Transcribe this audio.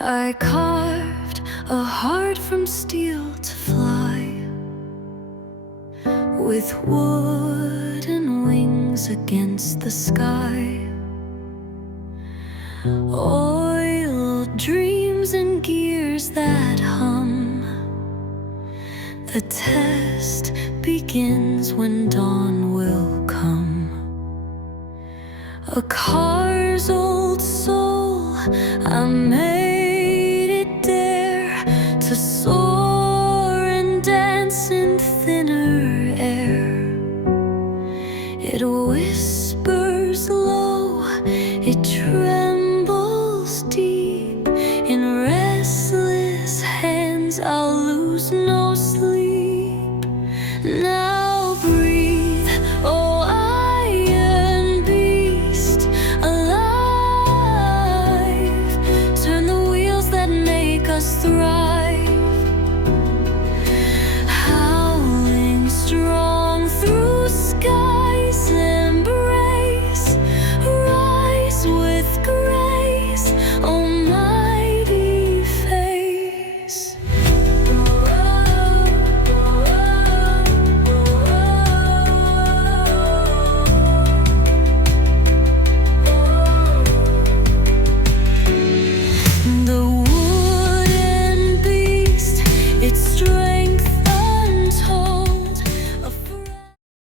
I carved a heart from steel to fly, with wooden wings against the sky. Oiled dreams and gears that hum. The test begins when dawn will come. A car's old soul, I made it dare to soar and dance in thinner air. It whispers low, it trembles deep. In restless hands I'll lose no sleep now.